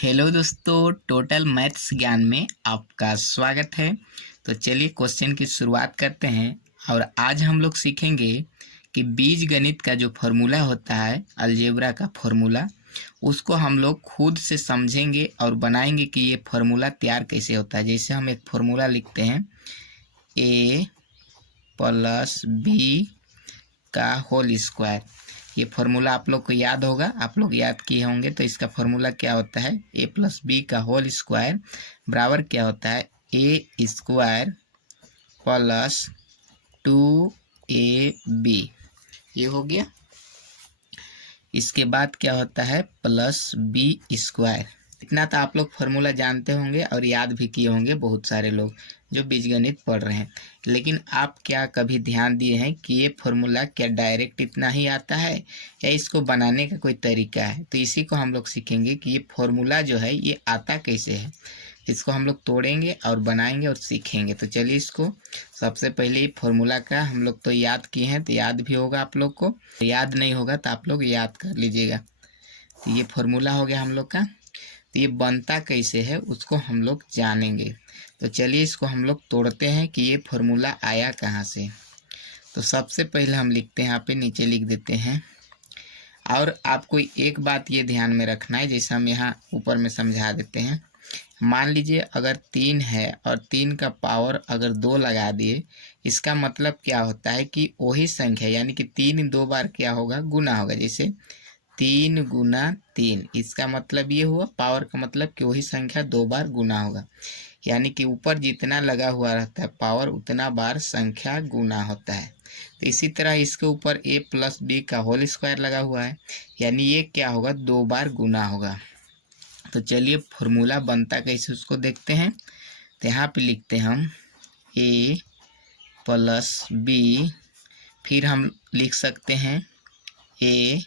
Hello दोस्तों, total maths ज्ञान में आपका स्वागत है। तो चलिए क्वेश्चन की शुरुआत करते हैं। और आज हम लोग सीखेंगे कि बीजगणित का जो फॉर्मूला होता है, अलजेब्रा का फॉर्मूला, उसको हम लोग खुद से समझेंगे और बनाएंगे कि ये फॉर्मूला तैयार कैसे होता है। जैसे हम एक फॉर्मूला लिखते हैं a प्लस बी का होल स्क्वायर। ये फार्मूला आप लोग को याद होगा, आप लोग याद किए होंगे। तो इसका फार्मूला क्या होता है, a प्लस बी का होल स्क्वायर बराबर क्या होता है, a स्क्वायर प्लस 2ab। ये हो गया। इसके बाद क्या होता है, प्लस बी स्क्वायर। इतना तो आप लोग फार्मूला जानते होंगे और याद भी किए होंगे, बहुत सारे लोग जो बीजगणित पढ़ रहे हैं। लेकिन आप क्या कभी ध्यान दिए हैं कि ये फार्मूला क्या डायरेक्ट इतना ही आता है या इसको बनाने का कोई तरीका है? तो इसी को हम लोग सीखेंगे कि ये फार्मूला जो है ये आता कैसे है। इसको हम लोग तोड़ेंगे और बनाएंगे और सीखेंगे। तो चलिए इसको सबसे पहले फार्मूला का हम लोग तो याद किए हैं, तो याद भी होगा आप लोग को। याद नहीं होगा तो आप लोग याद कर लीजिएगा। तो ये फार्मूला हो गया हम लोग का। तो ये बनता कैसे है उसको हम लोग जानेंगे। तो चलिए इसको हम लोग तोड़ते हैं कि ये फार्मूला आया कहाँ से। तो सबसे पहले हम लिखते हैं, यहाँ पे नीचे लिख देते हैं। और आपको एक बात ये ध्यान में रखना है, जैसे हम यहाँ ऊपर में समझा देते हैं। मान लीजिए अगर 3 है और 3 का पावर अगर 2 लगा दिए, इसका मतलब क्या होता है कि वही संख्या यानी कि 3 दो बार क्या होगा, गुना होगा। जैसे 3 गुना 3, इसका मतलब ये हुआ, पावर का मतलब कि वही संख्या 2 बार गुना होगा। यानी कि ऊपर जितना लगा हुआ रहता है पावर, उतना बार संख्या गुना होता है। तो इसी तरह इसके ऊपर a प्लस बी का होल स्क्वायर लगा हुआ है, यानी ये क्या होगा, 2 बार गुना होगा। तो चलिए फॉर्मूला बनता कैसे उसको देखते हैं। तो यहाँ पे लिखते हैं हम a प्लस बी, फिर हम लिख सकते हैं a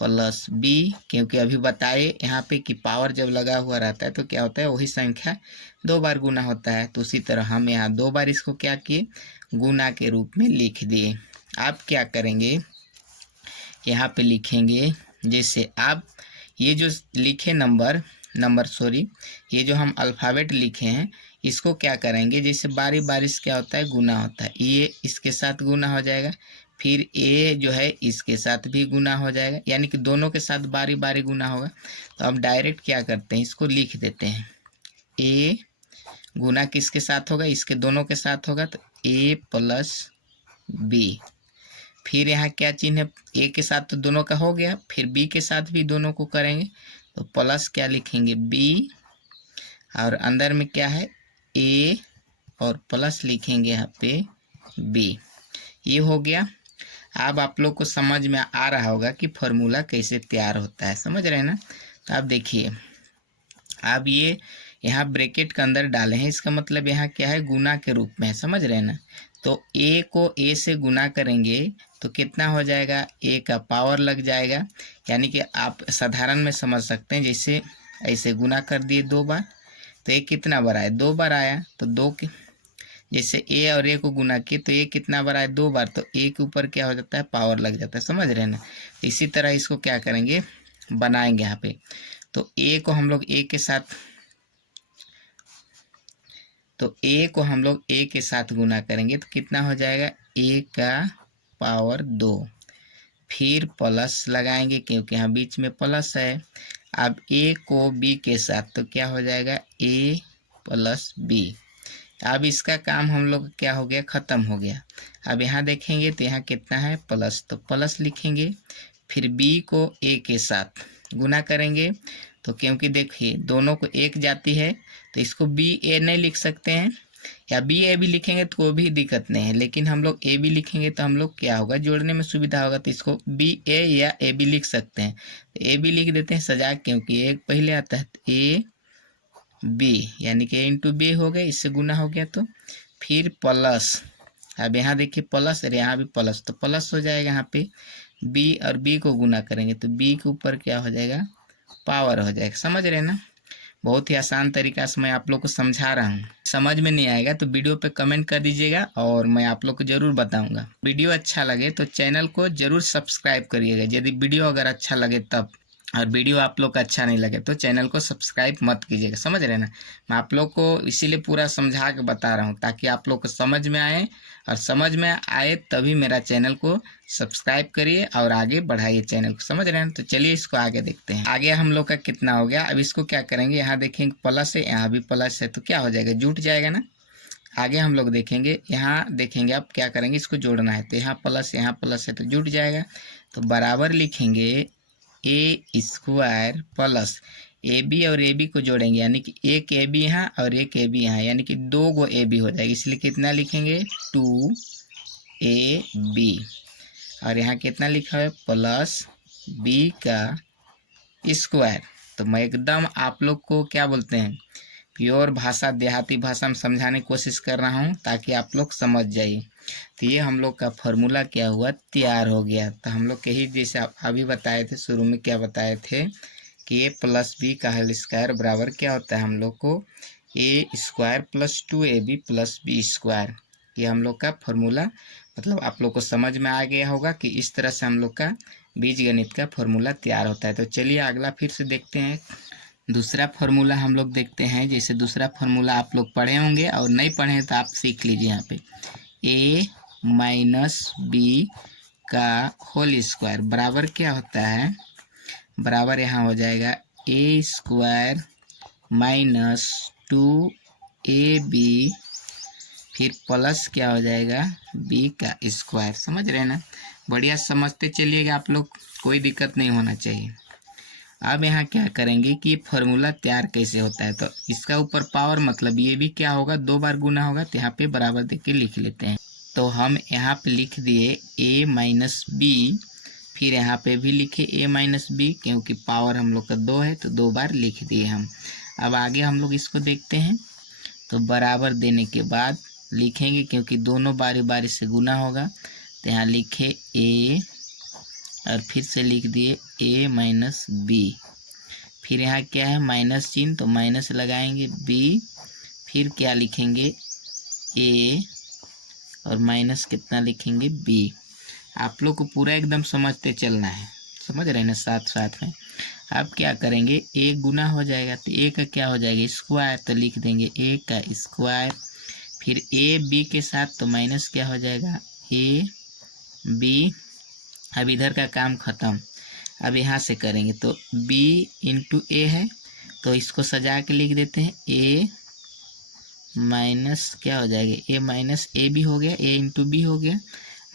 प्लस बी, क्योंकि अभी बताए यहाँ पे कि पावर जब लगा हुआ रहता है तो क्या होता है, वही संख्या 2 बार गुना होता है। तो उसी तरह हम यहाँ 2 बार इसको क्या किए, गुना के रूप में लिख दिए। आप क्या करेंगे, यहाँ पे लिखेंगे, जैसे आप ये जो लिखे ये जो हम अल्फ़ाबेट लिखे हैं, इसको क्या करेंगे, जैसे बारी बारी से क्या होता है, गुना होता है। ये इसके साथ गुना हो जाएगा, फिर ए जो है इसके साथ भी गुना हो जाएगा, यानी कि दोनों के साथ बारी बारी गुना होगा। तो अब डायरेक्ट क्या करते हैं, इसको लिख देते हैं। ए गुना किसके साथ होगा, इसके दोनों के साथ होगा, तो ए प्लस बी। फिर यहाँ क्या चिन्ह है, ए के साथ तो दोनों का हो गया, फिर बी के साथ भी दोनों को करेंगे, तो प्लस क्या लिखेंगे, बी, और अंदर में क्या है, ए, और प्लस लिखेंगे यहाँ पे बी। ये हो गया। अब आप लोग को समझ में आ रहा होगा कि फार्मूला कैसे तैयार होता है, समझ रहे हैं ना। तो आप देखिए, अब ये यहाँ ब्रैकेट के अंदर डाले हैं, इसका मतलब यहाँ क्या है, गुना के रूप में है, समझ रहे हैं ना। तो a को a से गुना करेंगे तो कितना हो जाएगा, a का पावर लग जाएगा। यानी कि आप साधारण में समझ सकते हैं, जैसे ऐसे गुना कर दिए 2 बार, तो a कितना बार आया, 2 बार आया। तो 2 के जैसे a और a को गुना किए तो a कितना बार आया, 2 बार, तो a के ऊपर क्या हो जाता है, पावर लग जाता है, समझ रहे हैं ना। इसी तरह इसको क्या करेंगे, बनाएंगे यहाँ पे। तो a को हम लोग a के साथ a के साथ गुना करेंगे तो कितना हो जाएगा, a का पावर 2, फिर प्लस लगाएंगे क्योंकि यहाँ बीच में प्लस है। अब a को b के साथ, तो क्या हो जाएगा, a प्लस b। अब इसका काम हम लोग क्या हो गया, ख़त्म हो गया। अब यहाँ देखेंगे तो यहाँ कितना है, प्लस, तो प्लस लिखेंगे। फिर b को a के साथ गुना करेंगे, तो क्योंकि देखिए दोनों को एक जाती है तो इसको बी ए नहीं लिख सकते हैं, या बी ए भी लिखेंगे तो कोई भी दिक्कत नहीं है, लेकिन हम लोग ए बी लिखेंगे तो हम लोग क्या होगा, जोड़ने में सुविधा होगा, तो इसको बी ए या ए बी लिख सकते हैं। तो ए बी लिख देते हैं सजा, क्योंकि एक पहले आता है, ए बी यानी कि ए इंटू बी हो गया, इससे गुना हो गया। तो फिर प्लस, अब यहाँ देखिए प्लस और यहाँ भी प्लस, तो प्लस हो जाएगा। यहाँ पे बी और बी को गुना करेंगे तो बी के ऊपर क्या हो जाएगा, पावर हो जाएगा, समझ रहे हैं ना। बहुत ही आसान तरीका से मैं आप लोग को समझा रहा हूँ। समझ में नहीं आएगा तो वीडियो पे कमेंट कर दीजिएगा और मैं आप लोग को ज़रूर बताऊंगा। वीडियो अच्छा लगे तो चैनल को ज़रूर सब्सक्राइब करिएगा, यदि वीडियो अगर अच्छा लगे तब। और वीडियो आप लोग का अच्छा नहीं लगे तो चैनल को सब्सक्राइब मत कीजिएगा, समझ रहे हैं ना। मैं आप लोग को इसीलिए पूरा समझा के बता रहा हूँ ताकि आप लोग को समझ में आए, और समझ में आए तभी मेरा चैनल को सब्सक्राइब करिए और आगे बढ़ाइए चैनल को, समझ रहे हैं। तो चलिए इसको आगे देखते हैं। आगे हम लोग का कितना हो गया। अब इसको क्या करेंगे, यहाँ देखेंगे प्लस है, यहाँ भी प्लस है, तो क्या हो जाएगा, जुट जाएगा ना। आगे हम लोग देखेंगे, यहाँ देखेंगे अब क्या करेंगे, इसको जोड़ना है, तो यहाँ प्लस है तो जुट जाएगा। तो बराबर लिखेंगे ए स्क्वायर प्लस ए बी, और ए बी को जोड़ेंगे यानी कि एक ए बी यहाँ और एक ए बी यहाँ, यानी कि 2 गो ए बी हो जाएगी, इसलिए कितना लिखेंगे 2ab। और यहाँ कितना लिखा है प्लस बी का स्क्वायर। तो मैं एकदम आप लोग को क्या बोलते हैं, प्योर भाषा, देहाती भाषा में समझाने की कोशिश कर रहा हूँ ताकि आप लोग समझ जाइए। तो ये हम लोग का फॉर्मूला क्या हुआ, तैयार हो गया। तो हम लोग यही जैसे अभी बताए थे, शुरू में क्या बताए थे कि ए प्लस बी का होल स्क्वायर बराबर क्या होता है हम लोग को A square plus 2ab plus B square. ये हम लोग का फॉर्मूला, मतलब आप लोग को समझ में आ गया होगा कि इस तरह से हम लोग का बीजगणित का फॉर्मूला तैयार होता है। तो चलिए अगला फिर से देखते हैं। दूसरा फार्मूला हम लोग देखते हैं। जैसे दूसरा फार्मूला आप लोग पढ़े होंगे और नहीं पढ़े हैं तो आप सीख लीजिए। यहाँ पे a माइनस बी का होल स्क्वायर बराबर क्या होता है, बराबर यहाँ हो जाएगा ए स्क्वायर माइनस 2ab, फिर प्लस क्या हो जाएगा b का स्क्वायर। समझ रहे हैं ना, बढ़िया समझते चलिएगा आप लोग, कोई दिक्कत नहीं होना चाहिए। अब यहाँ क्या करेंगे कि फार्मूला तैयार कैसे होता है, तो इसका ऊपर पावर मतलब ये भी क्या होगा 2 बार गुना होगा, तो यहाँ पे बराबर देख के लिख लेते हैं। तो हम यहाँ पे लिख दिए a माइनस बी, फिर यहाँ पे भी लिखे a माइनस बी, क्योंकि पावर हम लोग का 2 है तो 2 बार लिख दिए हम। अब आगे हम लोग इसको देखते हैं। तो बराबर देने के बाद लिखेंगे, क्योंकि दोनों बारी बारी से गुना होगा, तो यहाँ लिखे a और फिर से लिख दिए a माइनस बी, फिर यहाँ क्या है माइनस चिन्ह, तो माइनस लगाएंगे b, फिर क्या लिखेंगे a और माइनस कितना लिखेंगे b। आप लोग को पूरा एकदम समझते चलना है, समझ रहे हैं ना, साथ साथ में। अब क्या करेंगे, a गुना हो जाएगा तो a का क्या हो जाएगा स्क्वायर, तो लिख देंगे a का स्क्वायर, फिर a b के साथ तो माइनस क्या हो जाएगा a b। अब इधर का काम खत्म। अब यहाँ से करेंगे तो b इंटू ए है, तो इसको सजा के लिख देते हैं a माइनस क्या हो जाएगा a माइनस ए बी हो गया, a इंटू बी हो गया।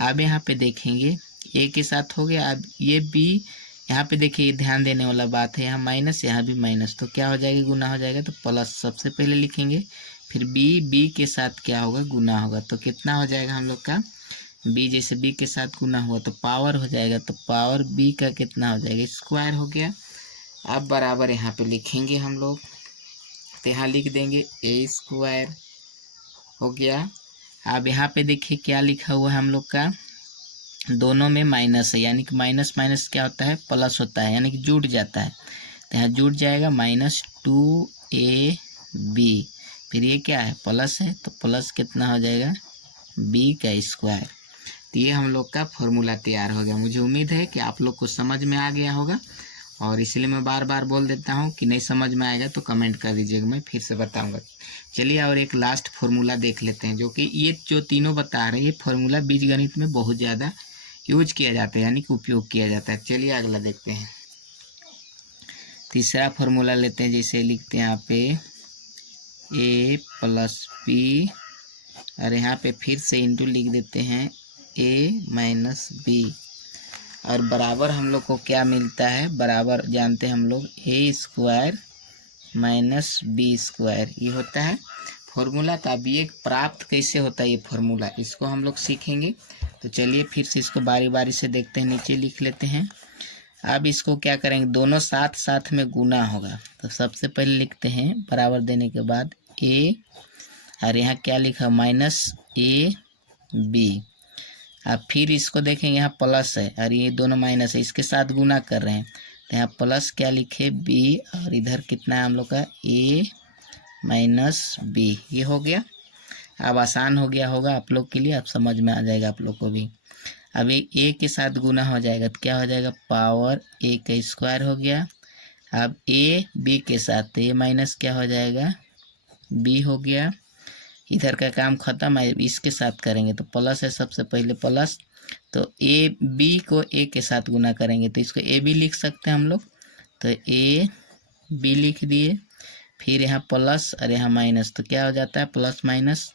अब यहाँ पे देखेंगे a के साथ हो गया, अब ये b यहाँ पे देखिए ध्यान देने वाला बात है, यहाँ माइनस यहाँ भी माइनस, तो क्या हो जाएगा गुना हो जाएगा, तो प्लस सबसे पहले लिखेंगे, फिर b के साथ क्या होगा गुना होगा, तो कितना हो जाएगा हम लोग का b, जैसे b के साथ गुना हुआ तो पावर हो जाएगा, तो पावर b का कितना हो जाएगा स्क्वायर हो गया। अब बराबर यहाँ पे लिखेंगे हम लोग, तो यहाँ लिख देंगे a स्क्वायर हो गया। अब यहाँ पे देखिए क्या लिखा हुआ है हम लोग का, दोनों में माइनस है, यानी कि माइनस माइनस क्या होता है प्लस होता है, यानी कि जुट जाता है, तो यहाँ जुट जाएगा माइनस 2ab, फिर ये क्या है प्लस है, तो प्लस कितना हो जाएगा b का स्क्वायर। तो ये हम लोग का फॉर्मूला तैयार हो गया। मुझे उम्मीद है कि आप लोग को समझ में आ गया होगा, और इसलिए मैं बार बार बोल देता हूँ कि नहीं समझ में आएगा तो कमेंट कर दीजिएगा, मैं फिर से बताऊँगा। चलिए और एक लास्ट फार्मूला देख लेते हैं, जो कि ये जो तीनों बता रहे हैं ये फार्मूला बीजगणित में बहुत ज़्यादा यूज किया जाता है, यानी कि उपयोग किया जाता है। चलिए अगला देखते हैं। तीसरा फार्मूला लेते हैं, जैसे लिखते हैं यहाँ पे a प्लस बी, और यहाँ पे फिर से इंटू लिख देते हैं a माइनस बी, और बराबर हम लोग को क्या मिलता है, बराबर जानते हैं हम लोग a square minus b square, ये होता है फॉर्मूला। तो अब ये प्राप्त कैसे होता है ये फार्मूला, इसको हम लोग सीखेंगे। तो चलिए फिर से इसको बारी बारी से देखते हैं, नीचे लिख लेते हैं। अब इसको क्या करेंगे, दोनों साथ साथ में गुना होगा, तो सबसे पहले लिखते हैं बराबर देने के बाद a, और यहाँ क्या लिखा माइनस ए बी। अब फिर इसको देखेंगे यहाँ प्लस है और ये दोनों माइनस है, इसके साथ गुना कर रहे हैं, तो यहाँ प्लस क्या लिखे b, और इधर कितना है हम लोग का a माइनस बी, ये हो गया। अब आसान हो गया होगा आप लोग के लिए, अब समझ में आ जाएगा आप लोग को भी। अभी ए के साथ गुना हो जाएगा तो क्या हो जाएगा, पावर ए का स्क्वायर हो गया। अब ए बी के साथ, तो ए माइनस क्या हो जाएगा, बी हो गया। इधर का काम खत्म है, इसके साथ करेंगे तो प्लस है, सबसे पहले प्लस, तो ए बी को ए के साथ गुना करेंगे तो इसको ए बी लिख सकते हैं हम लोग, तो ए बी लिख दिए। फिर यहाँ प्लस और यहाँ माइनस, तो क्या हो जाता है, प्लस माइनस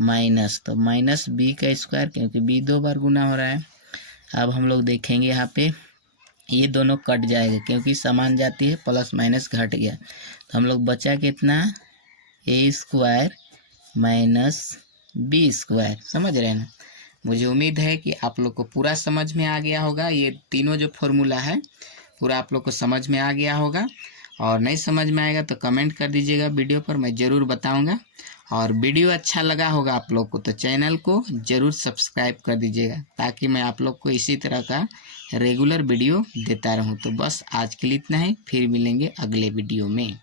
माइनस, तो माइनस बी का स्क्वायर, क्योंकि बी 2 बार गुना हो रहा है। अब हम लोग देखेंगे यहाँ पे ये दोनों कट जाएगा क्योंकि समान जाती है, प्लस माइनस घट गया, तो हम लोग बचा कितना, ए स्क्वायर माइनस बी स्क्वायर। समझ रहे हैं ना। मुझे उम्मीद है कि आप लोग को पूरा समझ में आ गया होगा, ये तीनों जो फॉर्मूला है पूरा आप लोग को समझ में आ गया होगा। और नहीं समझ में आएगा तो कमेंट कर दीजिएगा वीडियो पर, मैं ज़रूर बताऊंगा। और वीडियो अच्छा लगा होगा आप लोग को तो चैनल को ज़रूर सब्सक्राइब कर दीजिएगा, ताकि मैं आप लोग को इसी तरह का रेगुलर वीडियो देता रहूं। तो बस आज के लिए इतना ही, फिर मिलेंगे अगले वीडियो में।